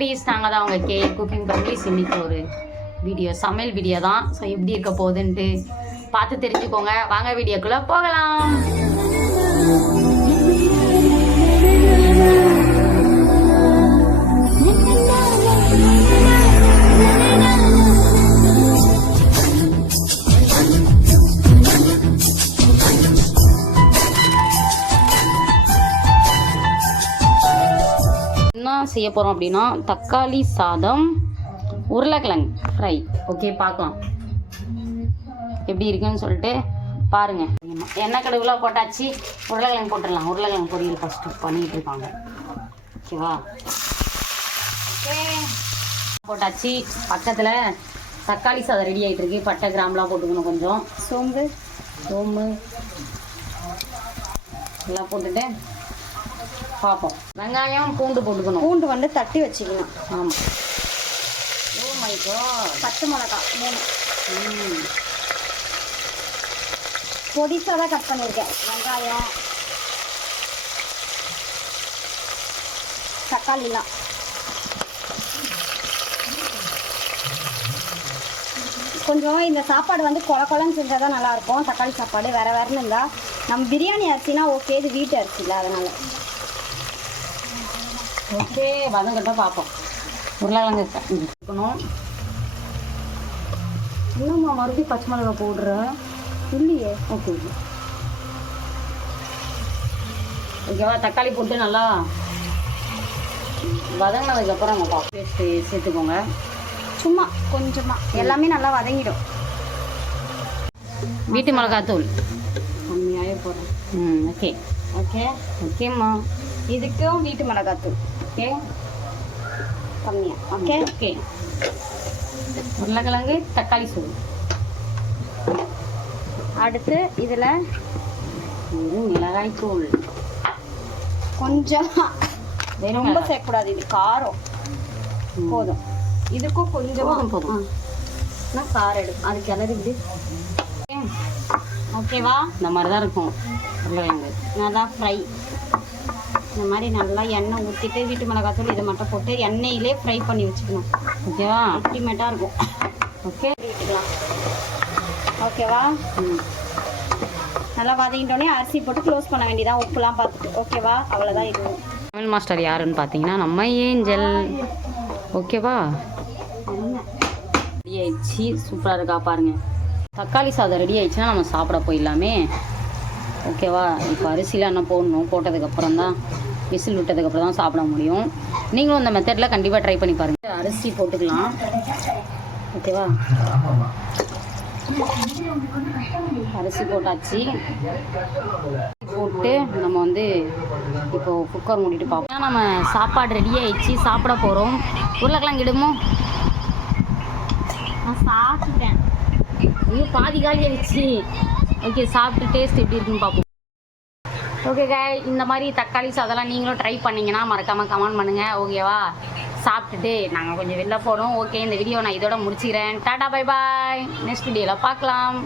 குட்டீஸ், நாங்கள் தான் அவங்க குக்கிங் ஃபேமிலிஸ். இன்னைக்கு ஒரு வீடியோ, சமையல் வீடியோ தான். ஸோ எப்படி இருக்க போகுதுன்ட்டு பார்த்து தெரிஞ்சுக்கோங்க. வாங்க வீடியோக்குள்ளே போகலாம். என்ன செய்ய போகிறோம் அப்படின்னா, தக்காளி சாதம், உருளைக்கிழங்கு ஃப்ரை. ஓகே, பார்க்கலாம் எப்படி இருக்குன்னு சொல்லிட்டு பாருங்க. எண்ணெய் கடுகுலாம் போட்டாச்சு, உருளைக்கிழங்கு போட்டுடலாம். உருளைக்கிழங்கு பொரியல் ஃபஸ்ட்டு பண்ணிகிட்டு இருக்காங்க. ஓகேவா? ஓகே, போட்டாச்சு. பக்கத்தில் தக்காளி சாதம் ரெடி ஆகிட்டு இருக்கு. பட்டை கிராம்பெலாம் போட்டுக்கணும், கொஞ்சம் சோம்பு எல்லாம் போட்டுட்டு பார்ப்போம். வெங்காயம் பூண்டு போட்டுக்கணும். பூண்டு வந்து தட்டி வச்சுக்கணும். ஆமாம். Oh my god. பச்சை மிளகா 3 பொடிசாக தான் கட் பண்ணியிருக்கேன். வெங்காயம், தக்காளிலாம் கொஞ்சம் இந்த சாப்பாடு வந்து கொலன்னு செஞ்சால் தான் நல்லாயிருக்கும். தக்காளி சாப்பாடு வேறு இருந்தால், நம்ம பிரியாணி அரிசினா ஓகே, இது வீட்டு அரிசி இல்லை, அதனால் ஓகே. வதங்கிட்ட பார்ப்போம். உருளைக்கிழங்கு இருக்கணும். இன்னும்மா மறுபடியும் பச்சை மிளகா போடுற இல்லையே? ஓகே ஓகேவா. தக்காளி போட்டு நல்லா வதங்கினதுக்கப்புறம் நம்ம பேஸ்ட்டு சேர்த்துக்கோங்க. சும்மா கொஞ்சமாக, எல்லாமே நல்லா வதங்கிடும். வீட்டு மிளகாத்தூள் கம்மியாகவே போடுறேன். ஓகே ஓகே ஓகேம்மா. இதுக்கும் வீட்டு மிளகாத்தூள் ஓகே கம்மியாக. Okay okay. உருளைக்கிழங்கு, தக்காளி சூடு. அடுத்து இதில் மிளகாய் தூள் கொஞ்சமாக, ரொம்ப சேர்க்கக்கூடாது, இது காரம் போதும். இதுக்கும் கொஞ்சமாக போதும். நான் காரம் எடுக்கும், அது கிளறிட்டு. ஓகேவா? இந்த மாதிரி தான் இருக்கும் உருளைக்கிழங்கு. நல்லா ஃப்ரை. இந்த மாதிரி நல்லா எண்ணெய் ஊற்றிட்டு வீட்டு மிளகாத்தூள் இதை மட்டும் போட்டு எண்ணெயிலே ஃப்ரை பண்ணி வச்சுக்கணும். ஓகேவா? அல்டிமேட்டாக இருக்கும். ஓகே, வீட்டுக்கலாம். ஓகேவா? நல்லா வதங்கிட்டோடனே அரிசி போட்டு க்ளோஸ் பண்ண வேண்டியதான், உப்புலாம் பார்த்துட்டு. ஓகேவா? அவ்வளோதான். இது தமிழ் மாஸ்டர் யாருன்னு பார்த்தீங்கன்னா நம்ம ஏஞ்சல். ஓகேவா? ரெடி ஆயிடுச்சு. சூப்பராக இருக்கா பாருங்க. தக்காளி சாதம் ரெடி ஆயிடுச்சுன்னா நம்ம சாப்பிட போயிடலாமே. ஓகேவா? இப்போ அரிசியில் என்ன போடணும், போட்டதுக்கப்புறம் தான், விசில் விட்டதுக்கப்புறம் தான் சாப்பிட முடியும். நீங்களும் இந்த மெத்தடில் கண்டிப்பாக ட்ரை பண்ணி பாருங்கள். அரிசி போட்டுக்கலாம். ஓகேவா? அரிசி போட்டாச்சு. போட்டு நம்ம வந்து இப்போ குக்கர் மூடிட்டு பார்ப்போம். நம்ம சாப்பாடு ரெடி ஆயிடுச்சு, சாப்பிட போகிறோம். உருளைக்கிழங்கு இடுமோ? நான் சாப்பிட்டேன். இன்னும் பாதி காலி ஆயிடுச்சு. ஓகே, சாப்பிட்டு டேஸ்ட் எப்படி இருக்குன்னு பார்ப்போம். ஓகே காய், இந்த மாதிரி தக்காளி சாதம்லாம் நீங்களும் ட்ரை பண்ணிங்கன்னா மறக்காமல் கமெண்ட் பண்ணுங்கள். ஓகேவா? சாப்பிட்டுட்டு நாங்கள் கொஞ்சம் வெளில போகணும். ஓகே, இந்த வீடியோ நான் இதோட முடிச்சுக்கிறேன். Tata, bye bye. நெக்ஸ்ட் வீடியோவில் பார்க்கலாம்.